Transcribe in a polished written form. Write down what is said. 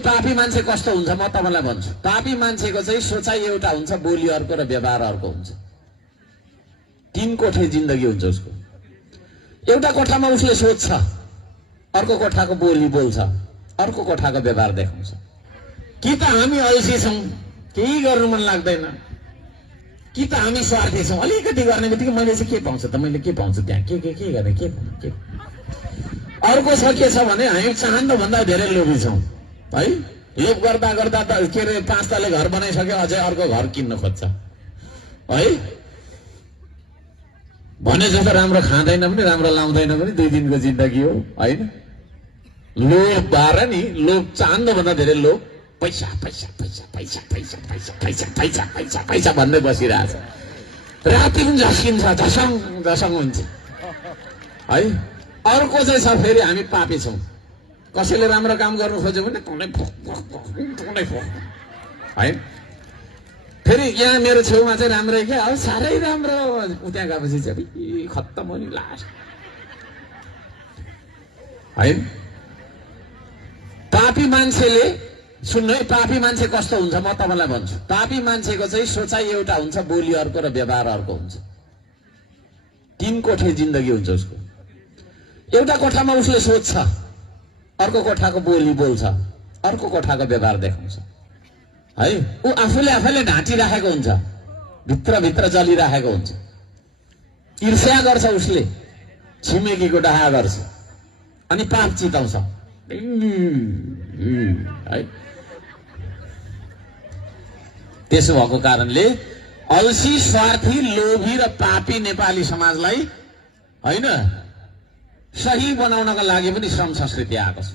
पापी मान्छे कस्तो हुन्छ म तपाईलाई भन्छु। पापी मान्छेको चाहिँ सोचाइ एउटा हुन्छ, बोली अर्को र व्यवहार अर्को हुन्छ। तीन कोठे जिन्दगी हुन्छ उसको। एउटा कोठामा उसले सोच्छ, अर्को कोठाको बोली बोल्छ, अर्को कोठाको व्यवहार देखाउँछ। कि त हामी अल्छी छौं, केही गर्नु मन लाग्दैन, कि त हामी स्वार्थी छौं। अलिकति गर्ने बित्तिकै मैले चाहिँ के पाउँछ त, मैले के पाउँछु त्यहाँ, के गर्ने, के। अर्को के छ भने हामी चाहनु भन्दा धेरै लोभी छौं है। लोभ गर्दा गर्दा त के अरे 5 तले घर बनाइसक्यो, अझै अर्को घर किन्न खोज्छ है। भने जस्तो राम्रो खाँदैन पनि, राम्रो लाउँदैन पनि, 2 दिनको जिन्दगी हो हैन। लोभ बार नि, लोभ चाहनु भन्दा धेरै लोभ, पैसा पैसा पैसा पैसा पैसा पैसा पैसा पैसा पैसा पैसा भन्दै बसिरहेछ। राति पनि झस्किन्छ, झसङ हुन्छ है। अर्को चाहिँ छ फेरि हामी पापी छौं। कसैले राम्रो काम गर्नु खोज्यो भने तँलाई है। फेरि यहाँ मेरो छेउमा चाहिँ राम्रै क्या, अब साह्रै राम्रो, त्यहाँ गएपछि चाहिँ खत्तम हो नि लास्ट है। पापी मान्छेले सुन्नु है, पापी मान्छे कस्तो हुन्छ म तपाईलाई भन्छु। पापी मान्छेको चाहिँ सोचाइ एउटा हुन्छ, बोली अर्को र व्यवहार अर्को हुन्छ। तीन कोठे जिन्दगी हुन्छ उसको। एउटा कोठामा उसले सोच्छ, अर्को कोठाको बोली बोल्छ, अर्को कोठाको व्यवहार देखाउँछ है। ऊ आफैले ढाँटिराखेको हुन्छ, भित्र जलिराखेको हुन्छ। ईर्ष्या गर्छ उसले, छिमेकीको डाहा गर्छ, अनि पाप चिताउँछ है। त्यसो भएको कारणले अल्छी, स्वार्थी, लोभी र पापी नेपाली समाजलाई हैन सही बनाउनका लागि पनि श्रम संस्कृति आएको छ।